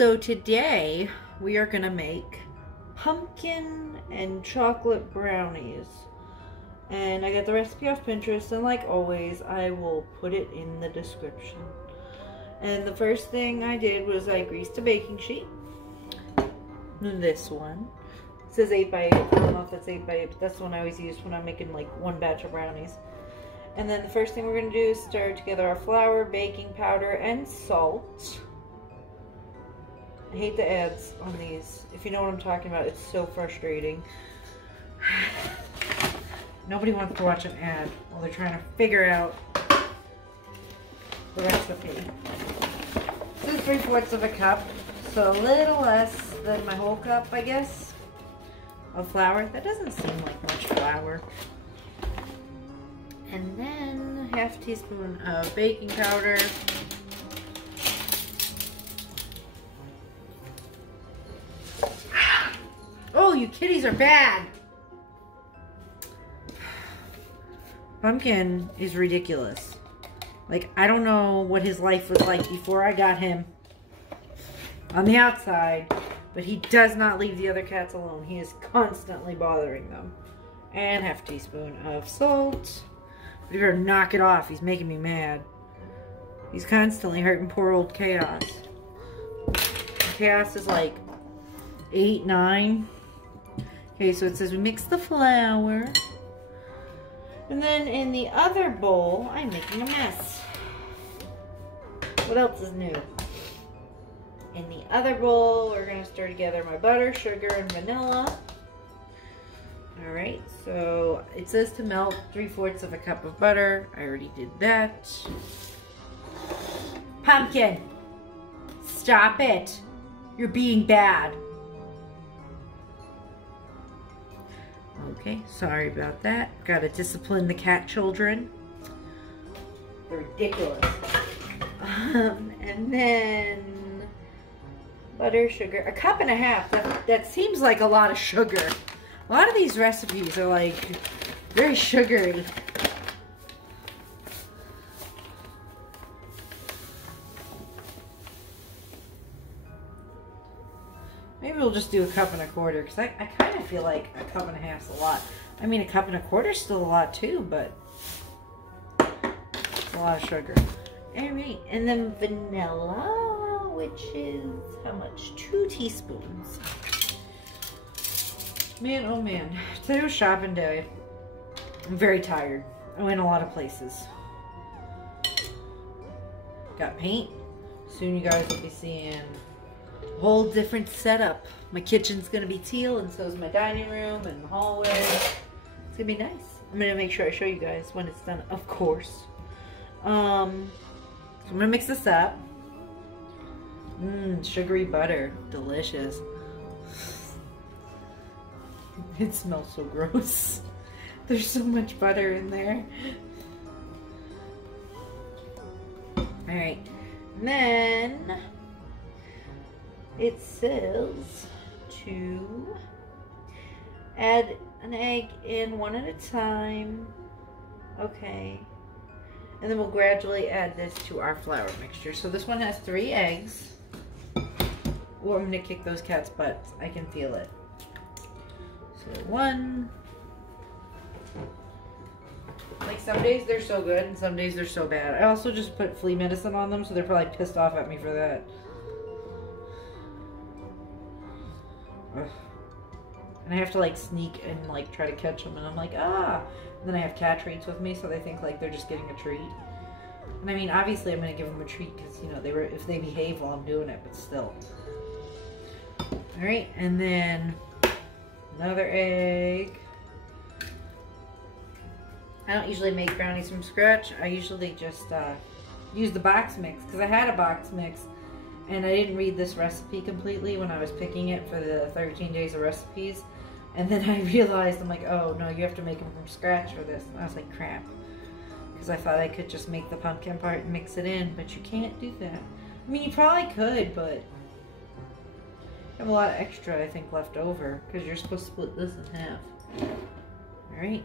So today we are gonna make pumpkin and chocolate brownies. And I got the recipe off Pinterest, and like always, I will put it in the description. And the first thing I did was I greased a baking sheet. This one. It says 8x8. I don't know if that's 8x8, but that's the one I always use when I'm making like one batch of brownies. And then the first thing we're gonna do is stir together our flour, baking powder, and salt. I hate the ads on these. If you know what I'm talking about, it's so frustrating. Nobody wants to watch an ad while they're trying to figure out the recipe. This is 3/4 of a cup, so a little less than my whole cup, I guess, of flour. That doesn't seem like much flour. And then half teaspoon of baking powder. Oh, you kitties are bad. Pumpkin is ridiculous. Like, I don't know what his life was like before I got him on the outside, but he does not leave the other cats alone. He is constantly bothering them. And half a teaspoon of salt. But you better knock it off. He's making me mad. He's constantly hurting poor old Chaos. Chaos is like 8, 9. Okay, so it says we mix the flour. And then in the other bowl, I'm making a mess. What else is new? In the other bowl, we're going to stir together my butter, sugar, and vanilla. Alright, so it says to melt 3/4 of a cup of butter. I already did that. Pumpkin! Stop it! You're being bad. Okay, sorry about that. Gotta discipline the cat children. They're ridiculous. And then butter, sugar, 1.5 cups. That seems like a lot of sugar. A lot of these recipes are like very sugary. Maybe we'll just do 1.25 cups, because I kind of feel like 1.5 cups is a lot. I mean, 1.25 cups is still a lot too, but it's a lot of sugar. Alright, and then vanilla, which is how much? 2 teaspoons. Man, oh man. Today was shopping day. I'm very tired. I went a lot of places. Got paint. Soon you guys will be seeing whole different setup. My kitchen's gonna be teal, and so is my dining room and the hallway. It's gonna be nice. I'm gonna make sure I show you guys when it's done, of course. So I'm gonna mix this up. Sugary butter, delicious. It smells so gross. There's so much butter in there. All right, and then it says to add an egg in one at a time. Okay. And then we'll gradually add this to our flour mixture. So this one has 3 eggs. Oh, I'm gonna kick those cats' butts. I can feel it. So 1. Like, some days they're so good and some days they're so bad. I also just put flea medicine on them, so they're probably pissed off at me for that. Ugh. And I have to like sneak and like try to catch them, and I'm like, ah. And then I have cat treats with me, so they think like they're just getting a treat. And I mean, obviously I'm gonna give them a treat because, you know, if they behave while I'm doing it, but still. All right, and then another egg. I don't usually make brownies from scratch. I usually just use the box mix, because I had a box mix. And I didn't read this recipe completely when I was picking it for the 13 days of recipes. And then I realized, I'm like, oh no, you have to make them from scratch for this. And I was like, crap. Because I thought I could just make the pumpkin part and mix it in, but you can't do that. I mean, you probably could, but you have a lot of extra, I think, left over, because you're supposed to split this in half. All right.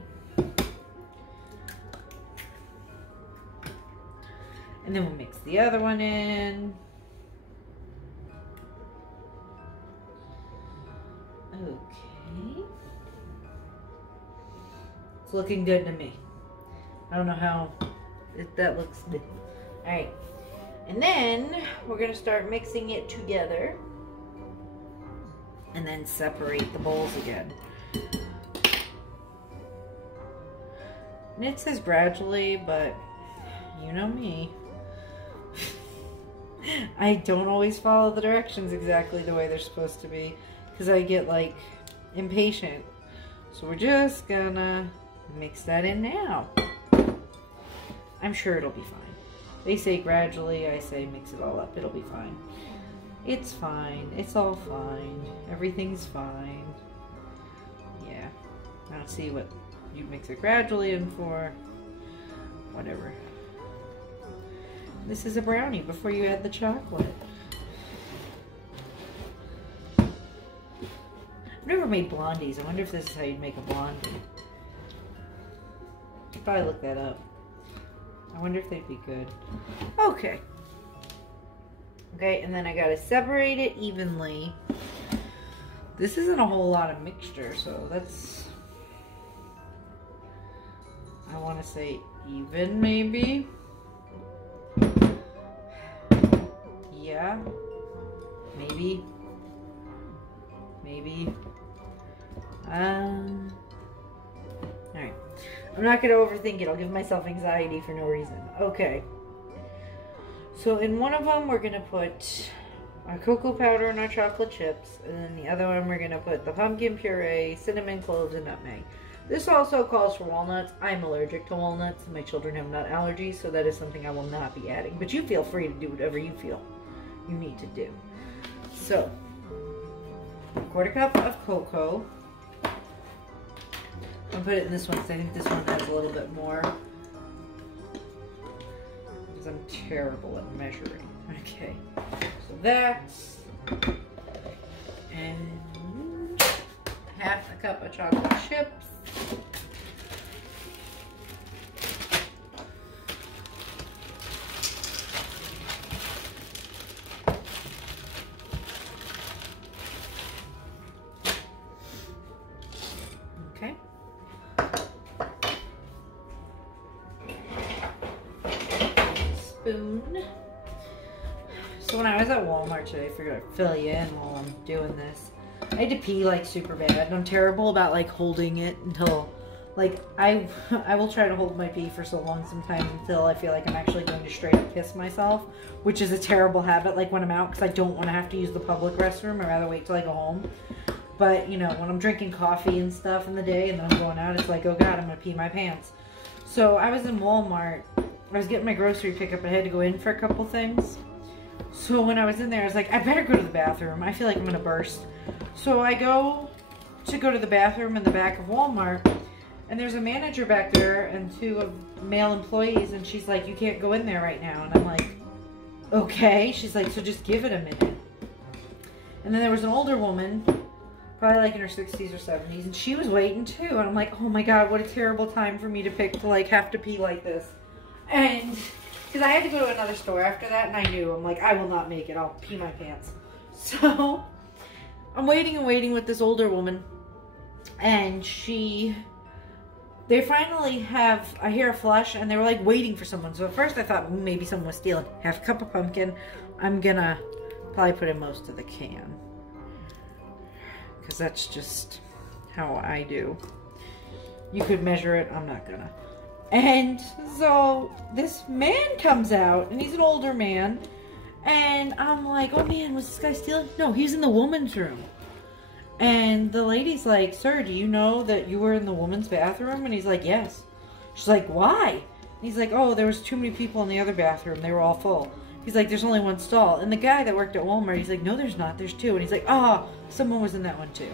And then we'll mix the other one in. looking good to me. I don't know how that looks good. Alright. And then we're going to start mixing it together. And then separate the bowls again. And it says gradually, but you know me. I don't always follow the directions exactly the way they're supposed to be. Because I get like impatient. So we're just gonna mix that in now. I'm sure it'll be fine. They say gradually, I say mix it all up. It'll be fine. It's fine. It's all fine. Everything's fine. Yeah. I don't see what you mix it gradually in for. Whatever. This is a brownie before you add the chocolate. I've never made blondies. I wonder if this is how you'd make a blondie. I'd probably look that up. I wonder if they'd be good. Okay. Okay, and then I gotta separate it evenly. This isn't a whole lot of mixture, so that's... I want to say even, maybe? Yeah. Maybe. Maybe. Alright. I'm not going to overthink it. I'll give myself anxiety for no reason. Okay. So in one of them, we're going to put our cocoa powder and our chocolate chips. And then the other one, we're going to put the pumpkin puree, cinnamon, cloves, and nutmeg. This also calls for walnuts. I'm allergic to walnuts. My children have nut allergies, so that is something I will not be adding. But you feel free to do whatever you feel you need to do. So, 1/4 cup of cocoa. I'll put it in this one because I think this one has a little bit more. Because I'm terrible at measuring. Okay, so that's... And 1/2 cup of chocolate chips. Okay. Spoon. So when I was at Walmart today, I figured I'd fill you in while I'm doing this. I had to pee like super bad, and I'm terrible about like holding it until, like, I will try to hold my pee for so long sometimes until I feel like I'm actually going to straight up piss myself, which is a terrible habit, like when I'm out, because I don't want to have to use the public restroom. I'd rather wait till I go home. But, you know, when I'm drinking coffee and stuff in the day and then I'm going out, it's like, oh God, I'm going to pee my pants. So I was in Walmart. I was getting my grocery pickup. I had to go in for a couple things. So when I was in there, I was like, I better go to the bathroom. I feel like I'm going to burst. So I go to the bathroom in the back of Walmart, and there's a manager back there and 2 male employees, and she's like, you can't go in there right now. And I'm like, okay. She's like, so just give it a minute. And then there was an older woman, probably like in her 60s or 70s, and she was waiting too. And I'm like, oh my God, what a terrible time for me to pick to like have to pee like this. And because I had to go to another store after that, and I knew, I'm like, I will not make it. I'll pee my pants. So I'm waiting and waiting with this older woman, and they finally have, I hear a flush, and they were like waiting for someone. So at first I thought maybe someone was stealing. 1/2 cup of pumpkin. I'm gonna probably put in most of the can, because that's just how I do. You could measure it. I'm not gonna. And so this man comes out, and he's an older man, and I'm like, oh man, was this guy stealing? No, he's in the woman's room. And the lady's like, sir, do you know that you were in the woman's bathroom? And he's like, yes. She's like, why? And he's like, oh, there was too many people in the other bathroom. They were all full. He's like, there's only 1 stall. And the guy that worked at Walmart, he's like, no, there's not. There's 2. And he's like, oh, someone was in that one too.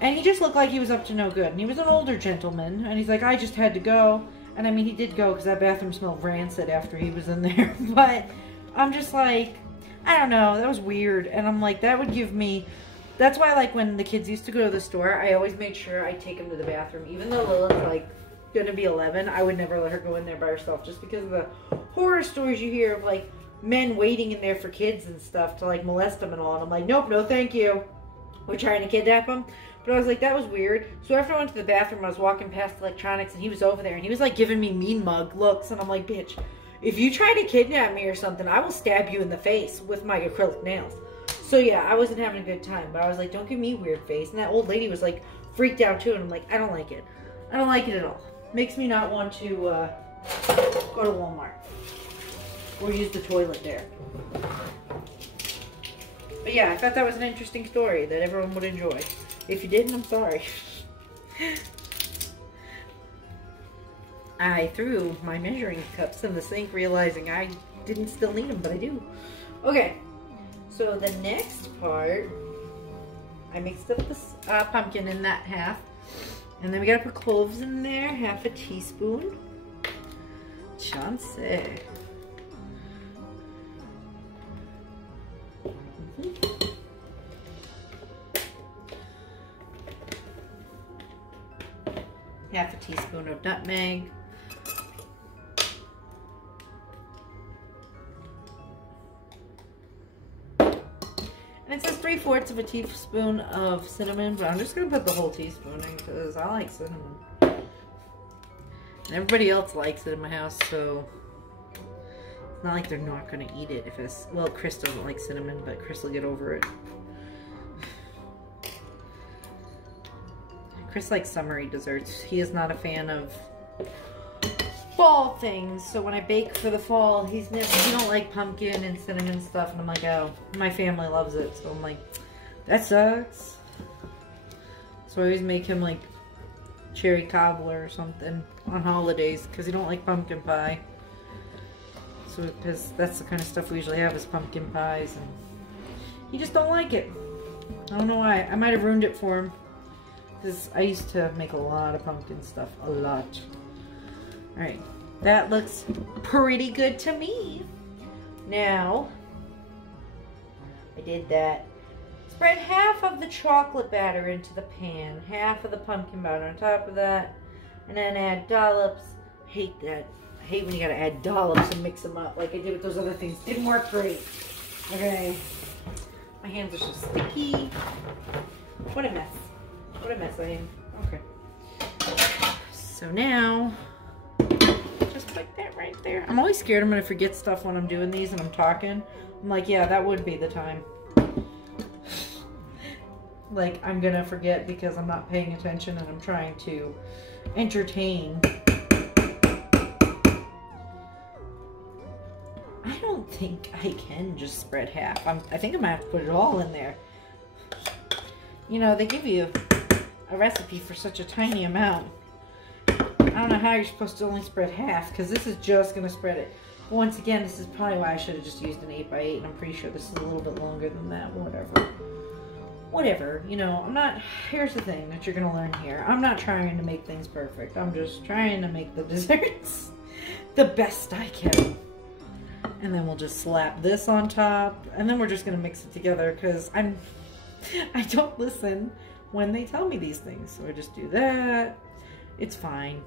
And he just looked like he was up to no good. And he was an older gentleman. And he's like, I just had to go. And I mean, he did go because that bathroom smelled rancid after he was in there. But I'm just like, I don't know. That was weird. And I'm like, that would give me... That's why, like, when the kids used to go to the store, I always made sure I take them to the bathroom. Even though Lilith's, like, going to be 11, I would never let her go in there by herself. Just because of the horror stories you hear of, like, men waiting in there for kids and stuff to, like, molest them and all. And I'm like, nope, no thank you. We're trying to kidnap them. But I was like, that was weird. So after I went to the bathroom, I was walking past electronics, and he was over there, and he was like giving me mean mug looks, and I'm like, bitch, if you try to kidnap me or something, I will stab you in the face with my acrylic nails. So yeah, I wasn't having a good time, but I was like, don't give me weird face. And that old lady was like freaked out too, and I'm like, I don't like it. I don't like it at all. Makes me not want to go to Walmart or use the toilet there. But yeah, I thought that was an interesting story that everyone would enjoy. If you didn't, I'm sorry. I threw my measuring cups in the sink, realizing I didn't still need them, but I do. Okay, so the next part, I mixed up the pumpkin in that half. And then we gotta put cloves in there, half a teaspoon. Chauncey. Half a teaspoon of nutmeg. And it says 3/4 of a teaspoon of cinnamon, but I'm just gonna put the whole teaspoon in because I like cinnamon. And everybody else likes it in my house, so it's not like they're not gonna eat it if it's, well, Chris doesn't like cinnamon, but Chris will get over it. Chris likes summery desserts. He is not a fan of fall things, so when I bake for the fall, he don't like pumpkin and cinnamon stuff, and I'm like, oh, my family loves it, so I'm like, that sucks. So I always make him like cherry cobbler or something on holidays, because he don't like pumpkin pie. So, because that's the kind of stuff we usually have is pumpkin pies, and he just don't like it. I don't know why. I might have ruined it for him. Because I used to make a lot of pumpkin stuff. A lot. Alright. That looks pretty good to me. Now, I did that. Spread half of the chocolate batter into the pan. Half of the pumpkin batter on top of that. And then add dollops. Hate that. I hate when you gotta add dollops and mix them up like I did with those other things. Didn't work great. Okay. My hands are so sticky. What a mess. What a mess I am. Okay. So now, just put that right there. I'm always scared I'm going to forget stuff when I'm doing these and I'm talking. I'm like, yeah, that would be the time. Like, I'm going to forget because I'm not paying attention and I'm trying to entertain. I don't think I can just spread half. I think I'm going to have to put it all in there. You know, they give you a recipe for such a tiny amount. I don't know how you're supposed to only spread half, because this is just going to spread it. But once again, this is probably why I should have just used an 8x8, and I'm pretty sure this is a little bit longer than that. Whatever, you know, I'm not, here's the thing that you're going to learn here. I'm not trying to make things perfect. I'm just trying to make the desserts the best I can. And then we'll just slap this on top, and then we're just going to mix it together, because I don't listen when they tell me these things. So I just do that. It's fine.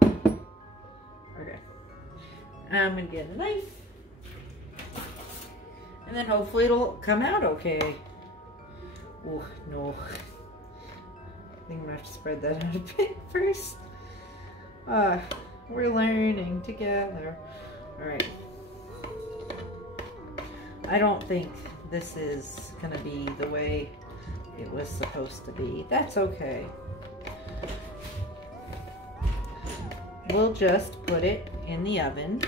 Okay. I'm going to get a knife. And then hopefully it'll come out okay. Oh, no. I think I'm going to have to spread that out a bit first. We're learning together. Alright. I don't think this is going to be the way it was supposed to be. That's okay. We'll just put it in the oven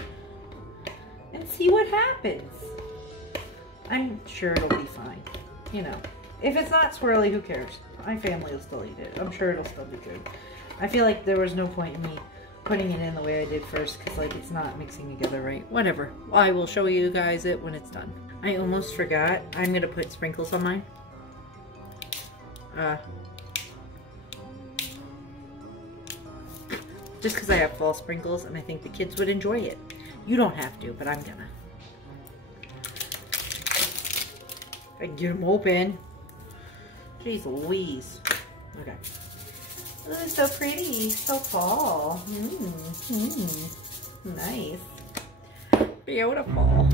and see what happens. I'm sure it'll be fine. You know, if it's not swirly, who cares? My family will still eat it. I'm sure it'll still be good. I feel like there was no point in me putting it in the way I did first, because like it's not mixing together right. Whatever. I will show you guys it when it's done. I almost forgot. I'm gonna put sprinkles on mine. Just because I have fall sprinkles and I think the kids would enjoy it. You don't have to, but I'm gonna. If I can get them open. Jeez Louise. Okay. Oh, so pretty. So fall. Nice. Beautiful.